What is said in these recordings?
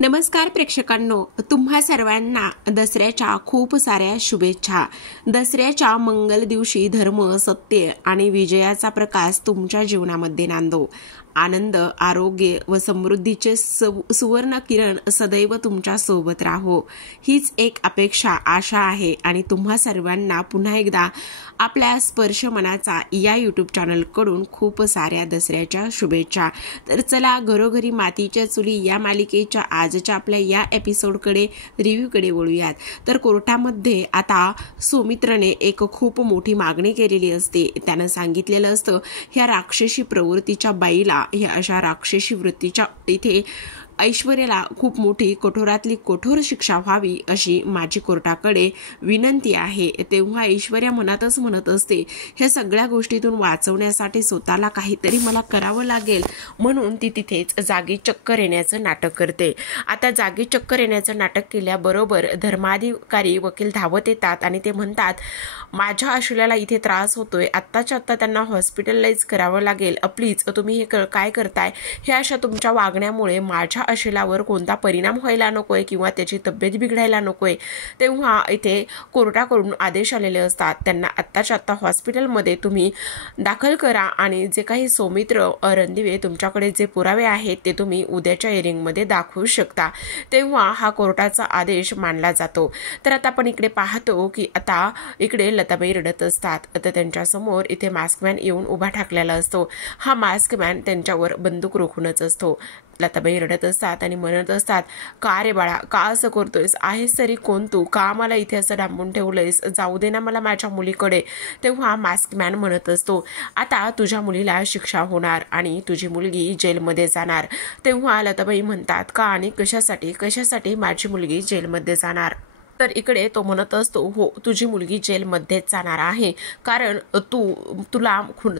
नमस्कार प्रेक्षकांनो, तुम्हा सर्वांना दसऱ्याच्या खूप साऱ्या शुभेच्छा। दसऱ्याच्या मंगल दिवशी धर्म, सत्य आणि विजयाचा प्रकाश तुमच्या जीवनामध्ये नांदो। आनंद, आरोग्य व समृद्धीचे सुवर्ण किरण सदैव तुमच्या सोबत राहो, हीच एक अपेक्षा, आशा आहे। आणि तुम्हा सर्वांना पुन्हा एकदा आपल्या स्पर्श मनाचा या यूट्यूब चॅनलकडून खूप साऱ्या दसऱ्याच्या शुभेच्छा। तर चला, घरोघरी मातीच्या चुली या मालिकेच्या आजच्या आपल्या या एपिसोडकडे, रिव्ह्यूकडे वळूयात। तर कोर्टामध्ये आता सौमित्रने एक खूप मोठी मागणी केलेली असते। त्यानं सांगितलेलं असतं, ह्या राक्षसी प्रवृत्तीच्या बाईला, ह्या अशा राक्षसी वृत्तीच्या इथे ऐश्वर्याला खूप मोठी, कठोरातली कठोर शिक्षा व्हावी अशी माझी कोर्टाकडे विनंती आहे। तेव्हा ऐश्वर्या मनातच म्हणत असते, ह्या सगळ्या गोष्टीतून वाचवण्यासाठी स्वतःला काहीतरी मला करावं लागेल, म्हणून ती तिथेच जागी चक्कर येण्याचं नाटक करते। आता जागी चक्कर येण्याचं नाटक केल्याबरोबर धर्माधिकारी वकील धावत येतात आणि ते म्हणतात, माझ्या आशुल्याला इथे त्रास होतोय, आत्ताच्या आत्ता त्यांना हॉस्पिटलाइज करावं लागेल, प्लीज तुम्ही हे काय करताय? हे अशा तुमच्या वागण्यामुळे माझ्या आशुल्यावर कोणता परिणाम व्हायला नकोय किंवा त्याची तब्येत बिघडायला नकोय। तेव्हा इथे कोर्टाकडून आदेश आलेले असतात, त्यांना आत्ताच्या आत्ता हॉस्पिटलमध्ये तुम्ही दाखल करा आणि जे काही सौमित्र, रणदिवे तुमच्याकडे जे पुरावे आहेत ते तुम्ही उद्याच्या हिअरिंगमध्ये दाखवू शकता। तेव्हा हा कोर्टाचा आदेश मानला जातो। तर आता आपण इकडे पाहतो की आता इकडे लताबाई रडत असतात। तर त्यांच्या समोर इथे मास्कमॅन येऊन उभा ठाकलेला असतो। हा मास्कमॅन त्यांच्यावर बंदूक रोखूनच असतो। लताबाई रडत असतात आणि म्हणत असतात, का रे बाळा, का असं करतोयस? आहेस तरी कोण तू? का मला इथे असं डांबून ठेवलंयस? जाऊ दे ना मला माझ्या मुलीकडे। तेव्हा मास्कमॅन म्हणत असतो, आता तुझ्या मुलीला शिक्षा होणार आणि तुझी मुलगी जेलमध्ये जाणार। तेव्हा लताबाई म्हणतात, का आणि कशासाठी माझी मुलगी जेलमध्ये जाणार? तर इकडे तो म्हणत असतो, हो, तुझी मुलगी जेलमध्येच जाणार आहे, कारण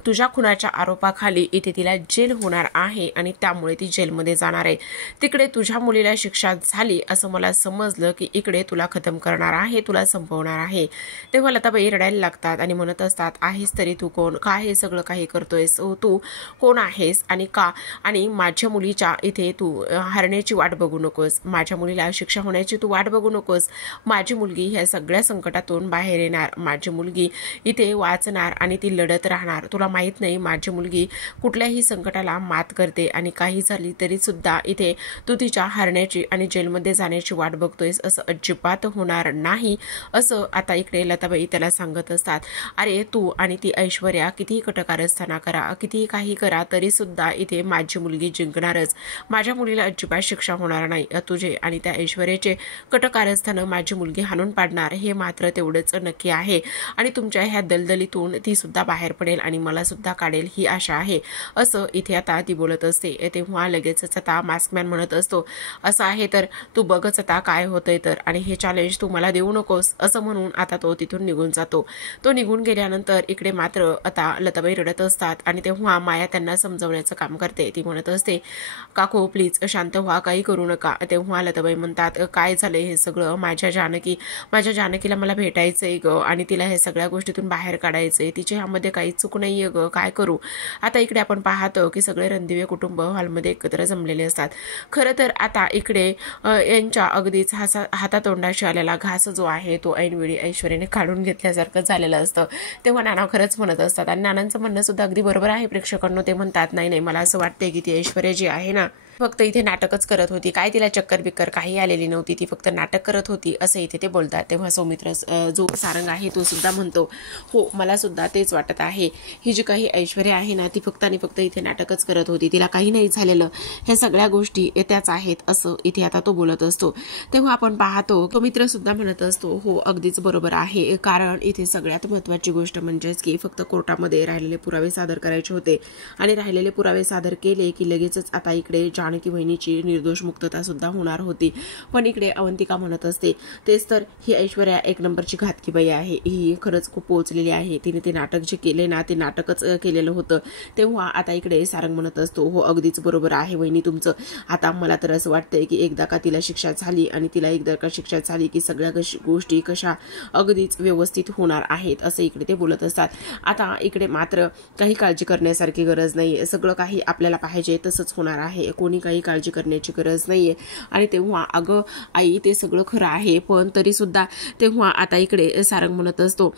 तुझ्या खुनाच्या आरोपाखाली इथे तिला जेल होणार आहे आणि त्यामुळे ती जेलमध्ये जाणार आहे। तिकडे तुझ्या मुलीला शिक्षा झाली असं मला समजलं की इकडे तुला खतम करणार आहे, तुला संपवणार आहे। तेव्हा लताबाई रडायला लागतात आणि म्हणत असतात, आहेस तरी तू कोण? का हे सगळं काही करतोयस? तू कोण आहेस आणि का? आणि माझ्या मुलीच्या इथे तू हरण्याची वाट बघू नकोस, माझ्या मुलीला शिक्षा होण्याची तू वाट बघू नकोस। माझी मुलगी ह्या सगळ्या संकटातून बाहेर येणार, माझी मुलगी इथे वाचणार आणि ती लढत राहणार। तुला माहित नाही माझी मुलगी कुठल्याही संकटाला मात करते आणि काही झाली तरी सुद्धा इथे तू तिच्या हरण्याची आणि जेलमध्ये जाण्याची वाट बघतोयस, असं अजिबात होणार नाही, असं आता इकडे लताबाई त्याला सांगत असतात। अरे तू आणि ती ऐश्वर्या कितीही कटकारस्थाना करा, कितीही काही करा, तरी सुद्धा इथे माझी मुलगी जिंकणारच, माझ्या मुलीला अजिबात शिक्षा होणार नाही। तुझे आणि त्या ऐश्वर्याचे कटकारस्थान माझी मुलगी हाणून पाडणार, हे मात्र तेवढंच नक्की आहे। आणि तुमच्या ह्या दलदलीतून ती सुद्धा बाहेर पडेल आणि मला सुद्धा काढेल, ही आशा आहे, असं इथे आता ती बोलत असते। तेव्हा लगेचच आता मास्कमॅन म्हणत असतो, असं आहे तर तू बघच आता काय होतंय तर, आणि हे चॅलेंज तू मला देऊ नकोस, असं म्हणून आता तो तिथून निघून जातो। तो निघून गेल्यानंतर इकडे मात्र आता लताबाई रडत असतात आणि तेव्हा माया त्यांना समजवण्याचं काम करते। ती म्हणत असते, काकू प्लीज शांत व्हा, काही करू नका। तेव्हा लताबाई म्हणतात, काय झालंय हे सगळं? माझ्या जानकीला मला भेटायचंय ग, आणि तिला हे सगळ्या गोष्टीतून बाहेर काढायचंय, तिच्या ह्यामध्ये काही चूक नाहीये ग, काय करू? आता इकडे आपण पाहतो की सगळे रणदिवे कुटुंब हॉलमध्ये एकत्र जमलेले असतात। खरं तर आता इकडे यांच्या अगदीच हातातोंडाशी आलेला घास जो आहे तो ऐनवेळी ऐश्वर्याने काढून घेतल्यासारखं झालेलं असतं। तेव्हा नाना खरंच म्हणत असतात, आणि नानांचं म्हणणं सुद्धा अगदी बरोबर आहे प्रेक्षकांनो। ते म्हणतात, नाही, मला असं वाटतंय की ती ऐश्वर्या जी आहे ना, फक्त इथे नाटकच करत होती, काय तिला चक्कर बिक्कर काही आलेली नव्हती, ती फक्त नाटक करत होती, असं इथे ते बोलतात। तेव्हा सौमित्र जो सारंग आहे तो सुद्धा म्हणतो, हो, मला सुद्धा तेच वाटत आहे, ही जी काही ऐश्वर्या आहे ना, ती फक्त आणि फक्त इथे नाटकच करत होती, तिला काही नाही झालेलं, ह्या सगळ्या गोष्टी त्याच आहेत, असं इथे आता तो बोलत असतो। तेव्हा आपण पाहतो सौमित्र सुद्धा म्हणत असतो, हो, अगदीच बरोबर आहे, कारण इथे सगळ्यात महत्त्वाची गोष्ट म्हणजेच की फक्त कोर्टामध्ये राहिलेले पुरावे सादर करायचे होते, आणि राहिलेले पुरावे सादर केले की लगेचच आता इकडे जानकी बहिणीची निर्दोष मुक्तता सुद्धा होणार होती। पण इकडे अवंतिका म्हणत असते, तेच तर, ही ऐश्वर्या एक नंबरची घातकी बाई आहे, ही खरंच खूप पोहोचलेली आहे, तिने ते नाटक जे केले ना, ते नाटकच केलेलं होतं। तेव्हा आता इकडे सारंग म्हणत असतो, हो, अगदीच बरोबर आहे वहिनी तुमचं, आता मला तर असं वाटतंय की एकदा का तिला शिक्षा झाली आणि तिला एकदा का शिक्षा झाली की सगळ्या गोष्टी कशा अगदीच व्यवस्थित होणार आहेत, असं इकडे ते बोलत असतात। आता इकडे मात्र काही काळजी करण्यासारखी गरज नाही, सगळं काही आपल्याला पाहिजे तसंच होणार आहे, कोणी कोणी काही काळजी करण्याची गरज नाहीये. आणि तेव्हा अगं आई ते सगळं खरं आहे, पण तरी सुद्धा तेव्हा आता इकडे सारंग म्हणत असतो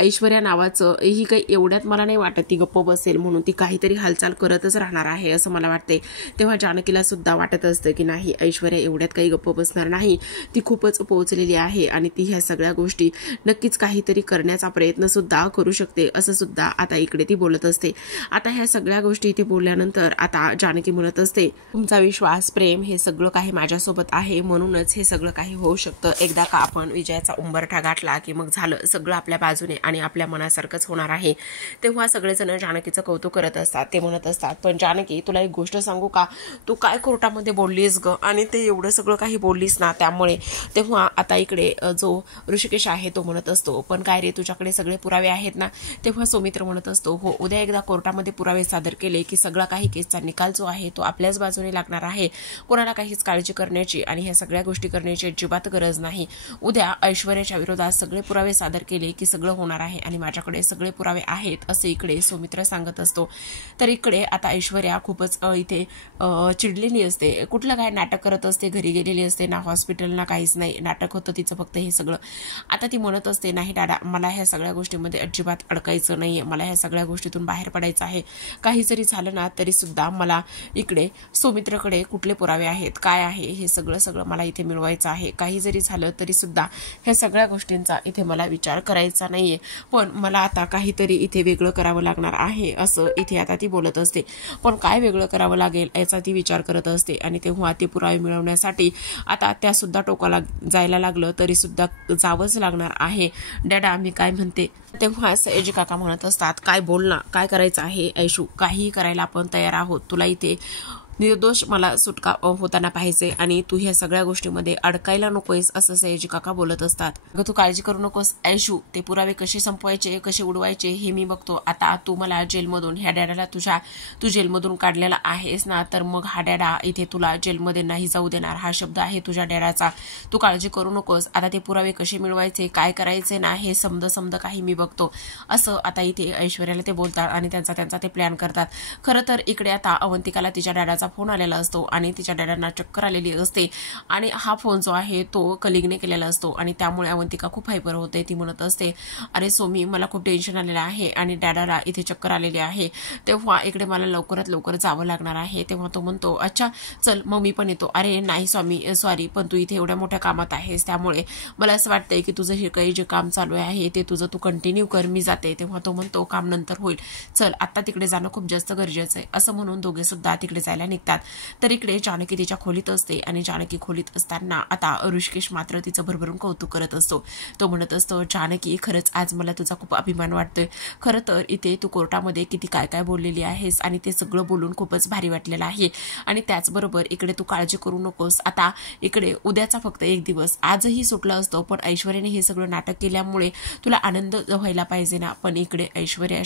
ऐश्वर्या नावाचं ही काही एवढ्यात मला नाही वाटत ती गप्प बसेल म्हणून, ती काहीतरी हालचाल करतच राहणार आहे असं मला वाटते. तेव्हा जानकीला सुद्धा वाटत असतं की नाही ऐश्वर्या एवढ्यात काही गप्प बसणार नाही, ती खूपच पोहोचलेली आहे आणि ती ह्या सगळ्या गोष्टी नक्कीच काहीतरी करण्याचा प्रयत्न सुद्धा करू शकते असं सुद्धा आता इकडे ती बोलत असते. आता ह्या सगळ्या गोष्टी इथे बोलल्यानंतर आता जानकी म्हणत असते तुमचा विश्वास प्रेम हे सगळं काही माझ्यासोबत आहे म्हणूनच हे सगळं काही होऊ शकतं. एकदा का आपण विजयाचा उंबरठा गाठला की मग झालं सगळं आपल्या बाजूने आणि आपल्या मनासारखंच होणार आहे. तेव्हा सगळेजण जानकीचं कौतुक करत असतात. ते म्हणत असतात पण जानकी तुला एक गोष्ट सांगू का, तू काय कोर्टामध्ये बोललीस ग आणि ते एवढं सगळं काही बोललीस ना त्यामुळे. तेव्हा आता इकडे जो ऋषिकेश आहे तो म्हणत असतो पण काय रे तुझ्याकडे सगळे पुरावे आहेत ना. तेव्हा सौमित्र म्हणत असतो हो, उद्या एकदा कोर्टामध्ये पुरावे सादर केले की सगळा काही केसचा निकाल जो आहे तो आपल्याच बाजूने लागणार आहे. कोणाला काहीच काळजी करण्याची आणि ह्या सगळ्या गोष्टी करण्याची अजिबात गरज नाही. उद्या ऐश्वर्याच्या विरोधात सगळे पुरावे सादर केले की सगळं होणार आहे आणि माझ्याकडे सगळे पुरावे आहेत असे इकडे सौमित्र सांगत असतो. तर इकडे आता ऐश्वर्या खूपच इथे चिडलेली असते. कुठलं काय नाटक करत असते, घरी गेलेली असते ना, हॉस्पिटल ना काहीच नाही, नाटक होतं तिचं फक्त हे सगळं. आता ती म्हणत असते नाही दादा मला ह्या सगळ्या गोष्टीमध्ये अजिबात अडकायचं नाहीये, मला ह्या सगळ्या गोष्टीतून बाहेर पडायचं आहे. काही जरी झालं ना तरी सुद्धा मला इकडे सौमित्रकडे कुठले पुरावे आहेत काय आहे हे सगळं मला इथे मिळवायचं आहे. काही जरी झालं तरी सुद्धा ह्या सगळ्या गोष्टींचा इथे मला विचार करायचा नाहीये, पण मला आता काहीतरी इथे वेगळं करावं लागणार आहे असं इथे आता ती बोलत असते. पण काय वेगळं करावं लागेल याचा ती विचार करत असते. आणि तेव्हा ते पुरावे मिळवण्यासाठी आता त्या सुद्धा टोकाला जायला लागलं तरी सुद्धा जावंच लागणार आहे. डॅडा मी काय म्हणते. तेव्हा सयाजी काका म्हणत असतात काय बोल ना, काय करायचं आहे ऐशू, काहीही करायला आपण तयार आहोत. तुला इथे निर्दोष मला सुटका होताना पाहिजे आणि तू ह्या सगळ्या गोष्टीमध्ये अडकायला नकोयस असं सयाजी काका बोलत असतात. अगं तू काळजी करू नकोस ऐशू, ते पुरावे कसे संपवायचे कसे उडवायचे हे मी बघतो. आता तू मला जेलमधून ह्या डॅडाला तू जेलमधून काढलेला आहेस ना, तर मग हा डॅडा इथे तुला जेलमध्ये नाही जाऊ देणार हा शब्द आहे तुझ्या डॅडाचा. तू काळजी करू नकोस. आता ते पुरावे कसे मिळवायचे काय करायचे ना हे समद काही मी बघतो असं आता इथे ऐश्वर्याला ते बोलतात आणि त्यांचा ते प्लॅन करतात. खरं तर इकडे आता अवंतिकाला तिच्या डॅडाचा फोन आलेला असतो आणि तिच्या डॅडांना चक्कर आलेली असते आणि हा फोन जो आहे तो कलिगने केलेला असतो आणि त्यामुळे अवंतिका खूप हायपर होते. ती म्हणत असते अरे सोमी मला खूप टेन्शन आलेलं आहे आणि डॅडाला इथे चक्कर आलेली आहे. तेव्हा इकडे मला लवकरात लवकर जावं लागणार आहे. तेव्हा तो म्हणतो अच्छा चल मग मी पण येतो. अरे नाही स्वामी सॉरी, पण तू इथे एवढ्या मोठ्या कामात आहेस त्यामुळे मला असं वाटतंय की तुझं हे काही जे काम चालू आहे ते तुझं तू कंटिन्यू कर, मी जाते. तेव्हा तो म्हणतो काम नंतर होईल, चल आता तिकडे जाणं खूप जास्त गरजेचं आहे असं म्हणून दोघे सुद्धा तिकडे जायला निघतात. तर इकडे जानकी तिच्या खोलीत असते आणि जानकी खोलीत असताना आता ऋषिकेश मात्र तिचं भरभरून कौतुक करत असतो. तो म्हणत असतो जानकी खरंच आज मला तुझा खूप अभिमान वाटतोय. खरं तर इथे तू कोर्टामध्ये किती काय काय बोललेली आहेस आणि ते सगळं बोलून खूपच भारी वाटलेलं आहे. आणि त्याचबरोबर इकडे तू काळजी करू नकोस. आता इकडे उद्याचा फक्त एक दिवस आजही सुटला असतो, पण ऐश्वर्याने हे सगळं नाटक केल्यामुळे तुला आनंद व्हायला पाहिजे ना. पण इकडे ऐश्वर्या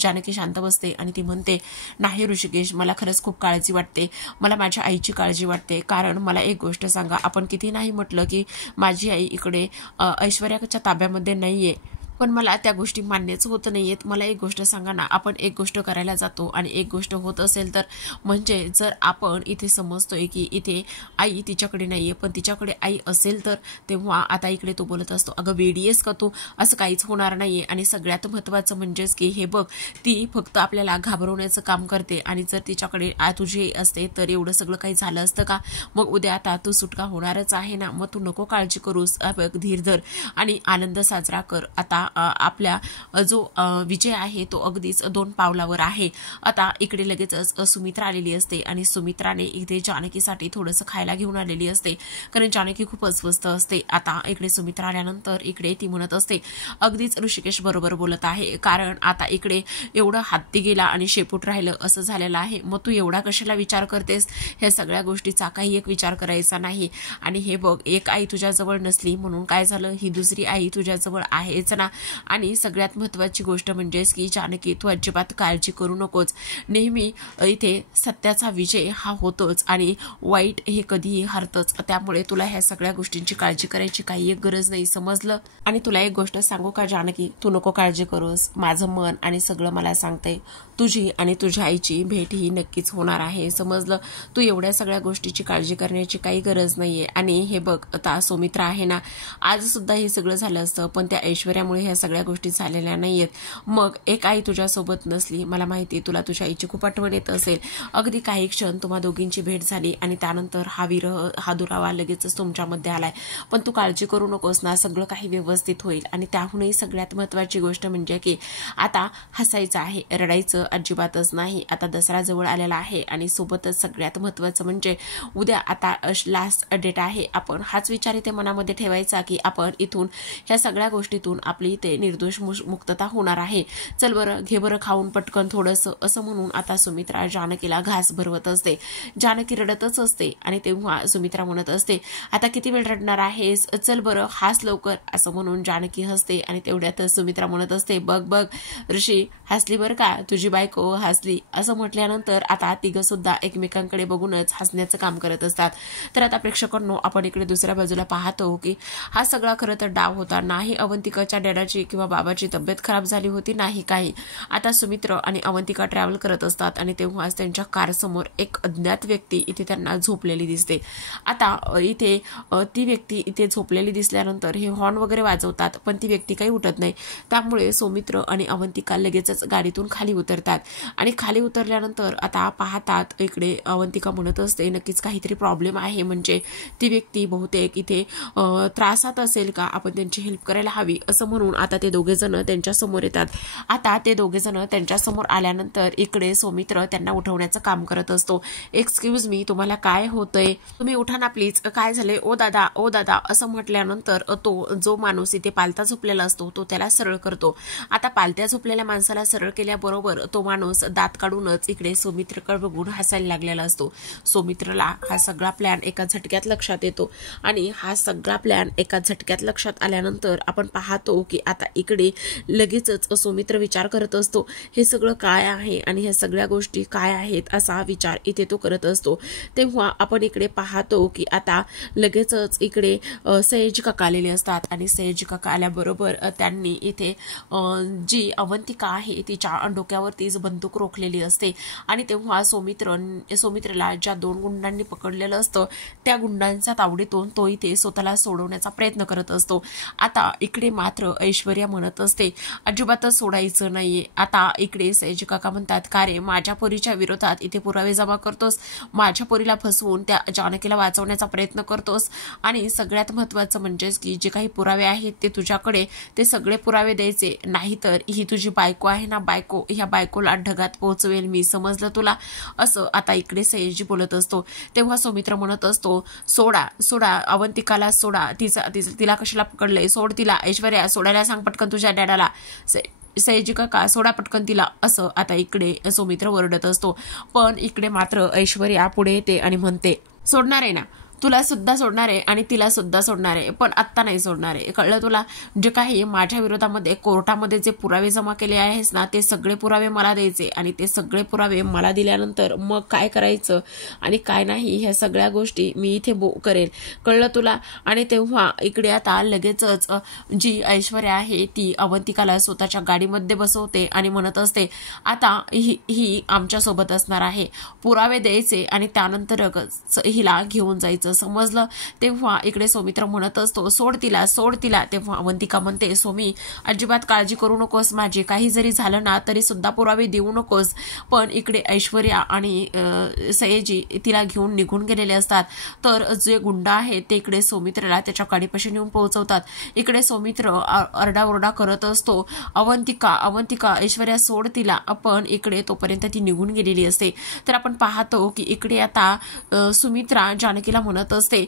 जानकी शांत बसते आणि ती म्हणते नाही ऋषिकेश मला खरंच खूप काळजी वाटते, मला माझ्या आईची काळजी वाटते. कारण मला एक गोष्ट सांगा, आपण किती नाही म्हटलं की माझी आई इकडे ऐश्वर्याच्या ताब्यामध्ये नाहीये, पण मला त्या गोष्टी मान्यच होत नाहीयेत. मला एक गोष्ट सांगा ना, आपण एक गोष्ट करायला जातो आणि एक गोष्ट होत असेल तर म्हणजे जर आपण इथे समजतोय की इथे आई तिच्याकडे नाहीये पण तिच्याकडे आई असेल तर तेव्हा आता इकडे तो बोलत असतो अगं वेडीयेस का तू, असं काहीच होणार नाहीये. आणि सगळ्यात महत्वाचं म्हणजेच की हे बघ ती फक्त आपल्याला घाबरवण्याचं काम करते आणि जर तिच्याकडे तुझी असते तर एवढं सगळं काही झालं असतं का. मग उद्या आता तू सुटका होणारच आहे ना, मग तू नको काळजी करूस, धीर धर आणि आनंद साजरा कर. आता आपल्या जो विजय आहे तो अगदीच 2 पावलावर आहे. आता इकडे लगेचच सुमित्रा आलेली असते आणि सुमित्राने इथे जानकीसाठी थोडंसं खायला घेऊन आलेली असते कारण जानकी खूप अस्वस्थ असते. आता इकडे सुमित्रा आल्यानंतर इकडे ती म्हणत असते अगदीच ऋषिकेश बरोबर बोलत आहे, कारण आता इकडे एवढं हत्ती गेला आणि शेपूट राहिलं असं झालेलं आहे. मग तू एवढा कशाला विचार करतेस, ह्या सगळ्या गोष्टीचा काही एक विचार करायचा नाही. आणि हे बघ एक आई तुझ्याजवळ नसली म्हणून काय झालं, ही दुसरी आई तुझ्याजवळ आहेच ना. आणि सगळ्यात महत्वाची गोष्ट म्हणजेच की जानकी तू अजिबात काळजी करू नकोस. नेहमी इथे सत्याचा विजय हा होतोच आणि वाईट हे कधीही हरतच. त्यामुळे तुला ह्या सगळ्या गोष्टींची काळजी करायची काही एक गरज नाही, समजलं. आणि तुला एक गोष्ट सांगू का जानकी, तू नको काळजी करूस, माझं मन आणि सगळं मला सांगतंय तुझी आणि तुझ्या आईची भेट ही नक्कीच होणार आहे, समजलं. तू एवढ्या सगळ्या गोष्टीची काळजी करण्याची काही गरज नाहीये. आणि हे बघ, आता सौमित्रा आहे ना, आज सुद्धा हे सगळं झालं असतं, पण त्या ऐश्वर्यामुळे ह्या सगळ्या गोष्टी झालेल्या नाहीयेत. मग एक आई तुझ्यासोबत नसली, मला माहिती तुला तुझ्या आईची खूप आठवण येत असेल. अगदी काही क्षण तुम्हा दोघींची भेट झाली आणि त्यानंतर हा विरह, हा दुरावा लगेचच तुमच्यामध्ये आलाय. पण तू काळजी करू नकोस ना, सगळं काही व्यवस्थित होईल. आणि त्याहूनही सगळ्यात महत्वाची गोष्ट म्हणजे की आता हसायचं आहे, रडायचं अजिबातच नाही. आता दसरा जवळ आलेला आहे आणि सोबतच सगळ्यात महत्वाचं म्हणजे उद्या आता लास्ट डेट आहे. आपण हाच विचार इथे मनामध्ये ठेवायचा की आपण इथून ह्या सगळ्या गोष्टीतून आपली इथे निर्दोष मुक्तता होणार आहे. चल बरं, घे बरं खाऊन पटकन थोडंसं, असं म्हणून आता सुमित्रा जानकीला घास भरवत असते. जानकी रडतच असते आणि तेव्हा सुमित्रा म्हणत असते, आता किती वेळ रडणार आहेस, चल बरं हास लवकर, असं म्हणून जानकी हसते. आणि तेवढ्यातच सुमित्रा म्हणत असते, बघ बघ ऋषी हसली बरं का, तुझी बायको हसली. असं म्हटल्यानंतर आता तिघं सुद्धा एकमेकांकडे बघूनच हसण्याचं काम करत असतात. तर आता प्रेक्षकांनो, आपण इकडे दुसऱ्या बाजूला पाहतो की हा सगळा खरं तर डाव होता. नाही अवंतिकाच्या डॅडाची किंवा बाबाची तब्येत खराब झाली होती, नाही काही. आता सुमित्र आणि अवंतिका ट्रॅव्हल करत असतात आणि तेव्हाच त्यांच्या कारसमोर एक अज्ञात व्यक्ती इथे त्यांना झोपलेली दिसते. आता इथे ती व्यक्ती इथे झोपलेली दिसल्यानंतर हे हॉर्न वगैरे वाजवतात, पण ती व्यक्ती काही उठत नाही. त्यामुळे सौमित्र आणि अवंतिका लगेचच गाडीतून खाली उतरतात. आणि खाली उतरल्यानंतर आता पाहतात इकडे अवंतिका म्हणत असते, नक्कीच काहीतरी प्रॉब्लेम आहे, म्हणजे ती व्यक्ती बहुतेक इथे त्रासात असेल का, आपण त्यांची हेल्प करायला हवी, असं म्हणून आता ते दोघे जण त्यांच्या समोर येतात. आता ते दोघे जण त्यांच्या समोर आल्यानंतर इकडे सौमित्र त्यांना उठवण्याचं काम करत असतो. एक्सक्यूज मी, तुम्हाला काय होतंय, तुम्ही उठा ना प्लीज, काय झाले, ओ दादा ओ दादा, असं म्हटल्यानंतर तो जो माणूस इथे पालता झोपलेला असतो तो त्याला सरळ करतो. आता पालत्या झोपलेल्या माणसाला सरळ केल्याबरोबर तो माणूस दात काढूनच इकडे सौमित्रकडे बघून हसायला लागलेला असतो. सौमित्रला हा सगळा प्लॅन एका झटक्यात लक्षात येतो. आणि हा सगळा प्लॅन एका झटक्यात लक्षात आल्यानंतर आपण पाहतो की आता इकडे लगेचच सौमित्र विचार करत असतो, हे सगळं काय आहे आणि ह्या सगळ्या गोष्टी काय आहेत, असा विचार इथे तो करत असतो. तेव्हा आपण इकडे पाहतो की आता लगेचच इकडे सयाजी काका आलेले असतात. आणि सयाजी काका आल्याबरोबर त्यांनी इथे जी अवंतिका आहे तिच्या डोक्यावरतीच बंदूक रोखलेली असते. आणि तेव्हा सौमित्रला ज्या 2 गुंडांनी पकडलेलं असतं त्या गुंडांच्या तावडीतून तो इथे स्वतःला सोडवण्याचा प्रयत्न करत असतो. आता इकडे मात्र ऐश्वर्या म्हणत असते, अजिबातच सोडायचं नाहीये. आता इकडे सयाजी काका म्हणतात, का रे, माझ्या पोरीच्या विरोधात इथे पुरावे जमा करतोस, माझ्या पोरीला फसवून त्या जानकीला वाचवण्याचा प्रयत्न करतोस, आणि सगळ्यात महत्वाचं म्हणजेच की जे काही पुरावे आहेत ते तुझ्याकडे, ते सगळे पुरावे द्यायचे, नाहीतर ही तुझी बायको आहे ना, बायको, ह्या बायकोला ढगात पोहोचवेल मी, समजलं तुला, असं आता इकडे सयाजी बोलत असतो. तेव्हा सौमित्र म्हणत असतो, सोडा सोडा अवंतिकाला सोडा, तिला कशाला पकडलंय, सोड तिला, ऐश्वर्या सोडायला सांग पटकन तुझ्या डॅडाला, सयाजी काका सोडा पटकन तिला, असं आता इकडे सौमित्र ओरडत असतो. पण इकडे मात्र ऐश्वर्या पुढे येते आणि म्हणते, सोडणार आहे ना, तुला सुद्धा सोडणार आहे आणि तिला सुद्धा सोडणार आहे, पण आत्ता नाही सोडणार आहे, कळलं तुला. जे काही माझ्या विरोधामध्ये कोर्टामध्ये जे पुरावे जमा केले आहेस ना, ते सगळे पुरावे मला द्यायचे, आणि ते सगळे पुरावे मला दिल्यानंतर मग काय करायचं आणि काय नाही ह्या सगळ्या गोष्टी मी इथे करेल, कळलं तुला. आणि तेव्हा इकडे आता लगेचच जी ऐश्वर्या आहे ती अवंतिकाला स्वतःच्या गाडीमध्ये बसवते आणि म्हणत असते, आता ही आमच्यासोबत असणार आहे, पुरावे द्यायचे आणि त्यानंतर हिला घेऊन जायचं, समजलं. तेव्हा इकडे सौमित्र म्हणत असतो, सोड तिला सोड तिला. तेव्हा अवंतिका म्हणते, सोमी अजिबात काळजी करू नकोस माझी, काही जरी झालं ना तरी सुद्धा पुरावे देऊ नकोस. पण इकडे ऐश्वर्या आणि सयाजी तिला घेऊन निघून गेलेले असतात. तर जे गुंड आहेत ते इकडे सौमित्रला त्याच्या गाडीपाशी नेऊन पोहोचवतात. इकडे सौमित्र आरडाओरडा करत असतो, अवंतिका अवंतिका, ऐश्वर्या सोड तिला. पण इकडे तोपर्यंत ती निघून गेलेली असते. तर आपण पाहतो की इकडे आता सुमित्रा जानकीला म्हणत असते,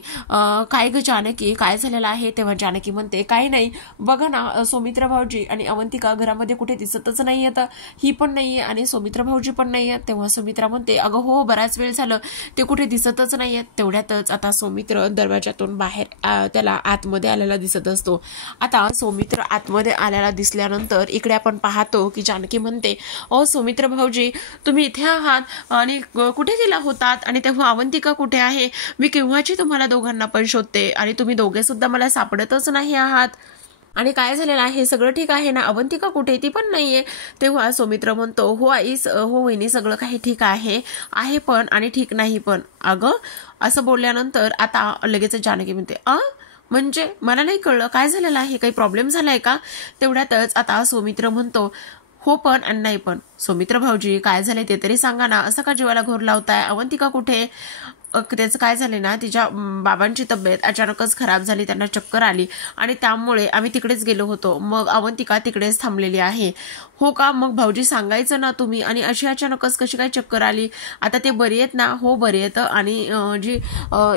काय ग जानकी, काय झालेलं आहे. तेव्हा जानकी म्हणते, काही नाही, बघा ना सौमित्र भाऊजी आणि अवंतिका घरामध्ये कुठे दिसतच नाही, आता ही पण नाहीये आणि सौमित्र भाऊजी पण नाहीये. तेव्हा सुमित्रा म्हणते, अगं हो, बराच वेळ झालं, ते कुठे दिसतच नाहीये. तेवढ्यातच आता सौमित्र दरवाजातून बाहेर त्याला आतमध्ये आलेला दिसत असतो. आता सौमित्र आतमध्ये आलेला दिसल्यानंतर इकडे आपण पाहतो की जानकी म्हणते, ओ सौमित्र भाऊजी, तुम्ही इथे आहात आणि कुठे गेला होतात, आणि तेव्हा अवंतिका कुठे आहे, मी केव्हाची तुम्हाला दोघांना पण शोधते आणि तुम्ही दोघे सुद्धा मला सापडतच नाही आहात. आणि काय झालेलं आहे, सगळं ठीक आहे ना, अवंतिका कुठे, ती पण नाहीये. तेव्हा सौमित्र म्हणतो, हो आईस, हो वहिनी, सगळं काही ठीक आहे, आहे पण आणि ठीक नाही पण. अगं असं बोलल्यानंतर आता लगेच जानकी म्हणते, म्हणजे मला नाही कळलं, काय झालेलं आहे, काही प्रॉब्लेम झालाय का? तेवढ्यातच आता सौमित्र म्हणतो, हो पण आणि नाही पण. सौमित्र भाऊजी, काय झाले ते तरी सांगा ना, असं का जीवाला घोर लावताय? अवंतिका कुठे? त्याचं काय झाले ना, तिच्या बाबांची तब्येत अचानकच खराब झाली, त्यांना चक्कर आली आणि त्यामुळे आम्ही तिकडेच गेलो होतो. मग अवंतिका तिकडेच थांबलेली आहे. हो का? मग भाऊजी सांगायचं ना तुम्ही, आणि अशी अचानकच कशी काय चक्कर आली? आता ते बरी आहेत ना? हो बरी आहेत. आणि जी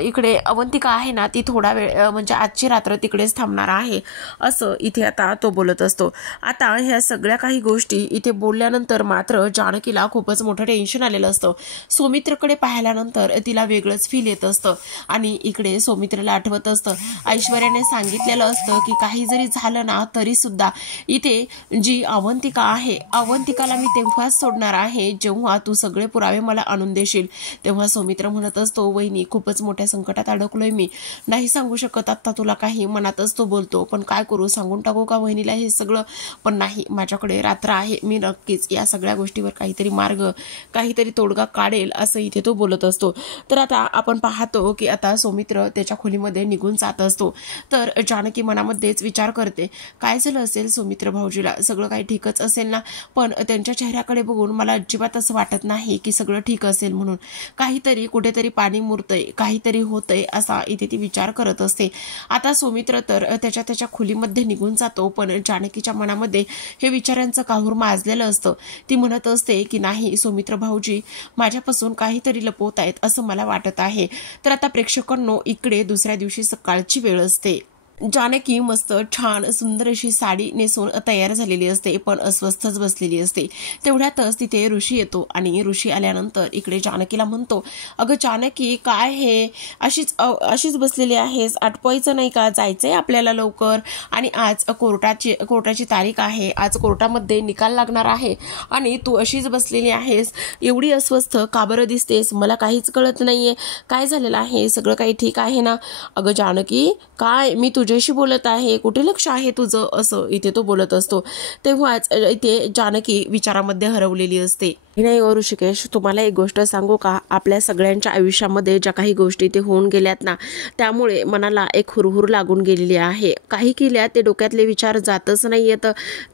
इकडे अवंतिका आहे ना, ती थोडा वेळ म्हणजे आजची रात्र तिकडेच थांबणार आहे, असं इथे आता तो बोलत असतो. आता ह्या सगळ्या काही गोष्टी इथे बोलल्यानंतर मात्र जानकीला खूपच मोठं टेन्शन आलेलं असतं. सौमित्रकडे पाहिल्यानंतर तिला वेगळंच फील येत असतं आणि इकडे सौमित्रला आठवत असतं, ऐश्वर्याने सांगितलेलं असतं की काही जरी झालं ना तरी सुद्धा इथे जी अवंतिका आहे, अवंतिकाला मी तेव्हाच सोडणार आहे जेव्हा तू सगळे पुरावे मला आणून देशील. तेव्हा सौमित्र म्हणत असतो, वहिनी खूपच मोठ्या संकटात अडकलोय मी, नाही सांगू शकत आता तुला काही. मनातच तो बोलतो, पण काय करू, सांगून टाकू का वहिनीला हे सगळं? पण नाही, माझ्याकडे रात्र आहे, मी नक्कीच या सगळ्या गोष्टीवर काहीतरी मार्ग, काहीतरी तोडगा काढेल, असं इथे तो बोलत असतो. तर आता आपण पाहतो की आता सौमित्र त्याच्या खोलीमध्ये निघून जात असतो. तर जानकी मनामध्येच विचार करते, काय झालं असेल सौमित्र भाऊजीला, सगळं काही ठीकच असेल ना? पण त्यांच्या चेहऱ्याकडे बघून मला अजिबात असं वाटत नाही की सगळं ठीक असेल म्हणून. काहीतरी कुठेतरी पाणी मुरतंय, काहीतरी होतंय, असा इथे ती विचार करत असते. आता सौमित्र तर त्याच्या खोलीमध्ये निघून जातो, पण जानकीच्या मनामध्ये हे विचारांचं काहूर माजलेलं असतं. ती म्हणत असते की नाही, सौमित्र भाऊजी माझ्यापासून काहीतरी लपवत आहेत असं मला वाटत आहे. तर आता प्रेक्षकांनो, इकडे दुसऱ्या दिवशी सकाळची वेळ असते. जानकी मस्त छान सुंदर अशी साडी नेसून तयार झालेली असते, पण अस्वस्थच बसलेली असते. तेवढ्यातच तिथे ऋषी येतो आणि ऋषी आल्यानंतर इकडे जानकीला म्हणतो, अगं जानकी, काय हे अशीच बसलेली आहेस, आटपायचं नाही का? जायचंय आपल्याला लवकर, आणि आज कोर्टाची तारीख आहे, आज कोर्टामध्ये निकाल लागणार आहे आणि तू अशीच बसलेली आहेस, एवढी अस्वस्थ का बरं दिसतेस? मला काहीच कळत नाहीये, काय झालेलं आहे? सगळं काही ठीक आहे ना? अगं जानकी, काय, मी तुझ्याशी बोलत आहे, कुठे लक्ष आहे तुझं? असं इथे तो बोलत असतो. तेव्हाच इथे जानकी विचारामध्ये हरवलेली असते. नाही ओ ऋषिकेश, तुम्हाला एक गोष्ट सांगू का? आपल्या सगळ्यांच्या आयुष्यामध्ये ज्या काही गोष्टी ते होऊन गेल्यात ना, त्यामुळे मनाला एक हुरहुर लागून गेलेली आहे. काही केल्या ते डोक्यातले विचार जातच नाही येत.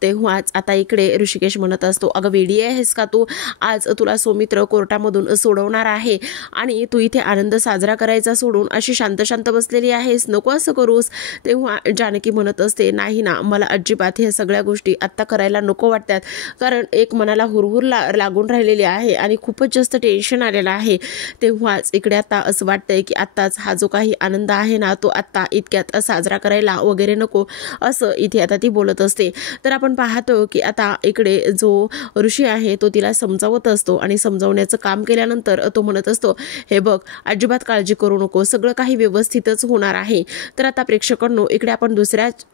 तेव्हाच आता इकडे ऋषिकेश म्हणत असतो, अगं वेडी आहेस का तू? आज तुला सौमित्र कोर्टामधून सोडवणार आहे आणि तू इथे आनंद साजरा करायचा सोडून अशी शांत शांत बसलेली आहेस, नको असं करूस. तेव्हा जानकी म्हणत असते, नाही ना, मला अजिबात ह्या सगळ्या गोष्टी आत्ता करायला नको वाटतात, कारण एक मनाला हुरहुर लागून राहिलेली आहे आणि खूपच जास्त टेन्शन आलेलं आहे. तेव्हाच इकडे आता असं वाटतंय की आत्ताच हा जो काही आनंद आहे ना, तो आत्ता इतक्यात साजरा करायला वगैरे नको, असं इथे आता ती बोलत असते. तर आपण पाहतो की आता इकडे जो ऋषी आहे तो तिला समजावत असतो आणि समजावण्याचं काम केल्यानंतर तो म्हणत असतो, हे बघ, अजिबात काळजी करू नको, सगळं काही व्यवस्थितच होणार आहे. तर आता प्रेक्षकांनो, इकडे आपण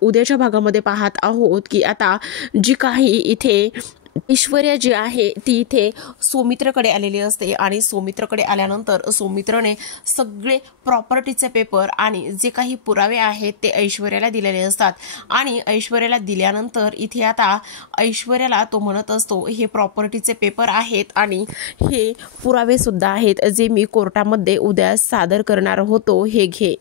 उद्याच्या भागामध्ये पाहत आहोत की आता जी काही इथे ऐश्वर्या जी आहे ती इथे सौमित्रकडे आलेली असते आणि सौमित्रकडे आल्यानंतर सौमित्रने सगळे प्रॉपर्टीचे पेपर आणि जे काही पुरावे आहेत ते ऐश्वर्याला दिलेले असतात. आणि ऐश्वर्याला दिल्यानंतर इथे आता ऐश्वर्याला तो म्हणत असतो, हे प्रॉपर्टीचे पेपर आहेत आणि हे पुरावे सुद्धा आहेत जे मी कोर्टामध्ये उद्या सादर करणार होतो, हे घे.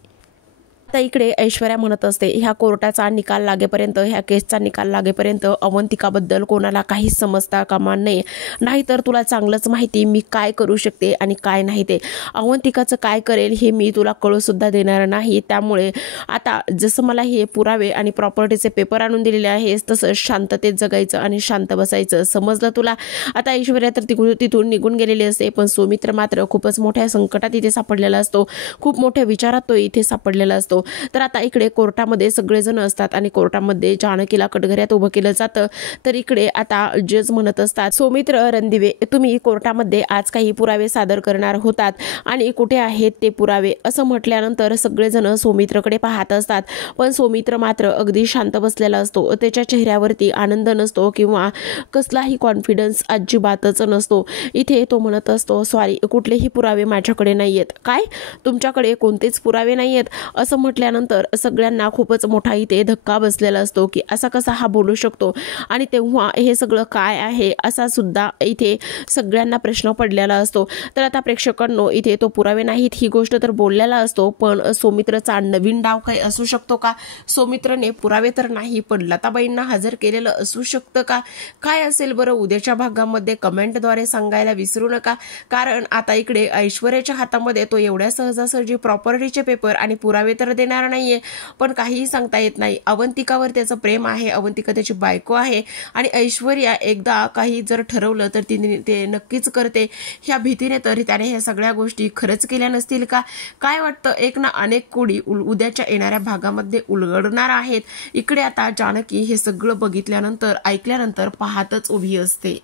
आता इकडे ऐश्वर्या म्हणत असते, ह्या कोर्टाचा निकाल लागेपर्यंत, ह्या केसचा निकाल लागेपर्यंत अवंतिकाबद्दल कोणाला काहीच समजता कामा नये, नाहीतर तुला चांगलंच माहिती मी काय करू शकते आणि काय नाही ते. अवंतिकाचं काय करेल हे मी तुला कळूसुद्धा देणार नाही. त्यामुळे आता जसं मला हे पुरावे आणि प्रॉपर्टीचे पेपर आणून दिलेले आहेस तसं शांततेत जगायचं आणि शांत बसायचं, समजलं तुला? आता ऐश्वर्या तर तिथून निघून गेलेली असते, पण सौमित्र मात्र खूपच मोठ्या संकटात इथे सापडलेला असतो, खूप मोठ्या विचारात तो इथे सापडलेला असतो. तर आता इकडे कोर्टामध्ये सगळेजण असतात आणि कोर्टामध्ये जानकीला कटघऱ्यात उभं केलं जातं. तर इकडे आता जज म्हणत असतात, सौमित्र रणदिवे, तुम्ही कोर्टामध्ये आज काही पुरावे सादर करणार होतात आणि कुठे आहेत ते पुरावे? असं म्हटल्यानंतर सगळेजण सौमित्रकडे पाहत असतात, पण सौमित्र मात्र अगदी शांत बसलेला असतो. त्याच्या चेहऱ्यावरती आनंद नसतो किंवा कसलाही कॉन्फिडन्स अजिबातच नसतो. इथे तो म्हणत असतो, सॉरी, कुठलेही पुरावे माझ्याकडे नाहीयेत. काय, तुमच्याकडे कोणतेच पुरावे नाहीयेत? असं म्हटल्यानंतर सगळ्यांना खूपच मोठा इथे धक्का बसलेला असतो की असा कसा हा बोलू शकतो आणि तेव्हा हे सगळं काय आहे असा सुद्धा इथे सगळ्यांना प्रश्न पडलेला असतो। तर आता प्रेक्षकांनो इथे तो पुरावे नाहीत ही गोष्ट तर बोललेला असतो, पण सौमित्रचा नवीन डाव काही असू शकतो का? सौमित्रने पुरावे तर नाही पण लताबाईंना हजर केलेलं असू शकतं का? काय असेल बरं उद्याच्या भागामध्ये कमेंटद्वारे सांगायला विसरू नका, कारण आता इकडे ऐश्वर्याच्या हातामध्ये तो एवढ्या सहजासहजी प्रॉपर्टीचे पेपर आणि पुरावे तर देणार नाहीये, पण काहीही सांगता येत नाही। अवंतिकावर त्याचं प्रेम आहे, अवंतिका त्याची बायको आहे आणि ऐश्वर्या एकदा काही जर ठरवलं तर ते नक्कीच करते ह्या भीतीने तर त्याने ह्या सगळ्या गोष्टी खरंच केल्या नसतील का? काय वाटतं? एक ना अनेक कोडी उद्याच्या येणाऱ्या भागामध्ये उलगडणार आहेत। इकडे आता जानकी हे सगळं बघितल्यानंतर ऐकल्यानंतर पाहतच उभी असते।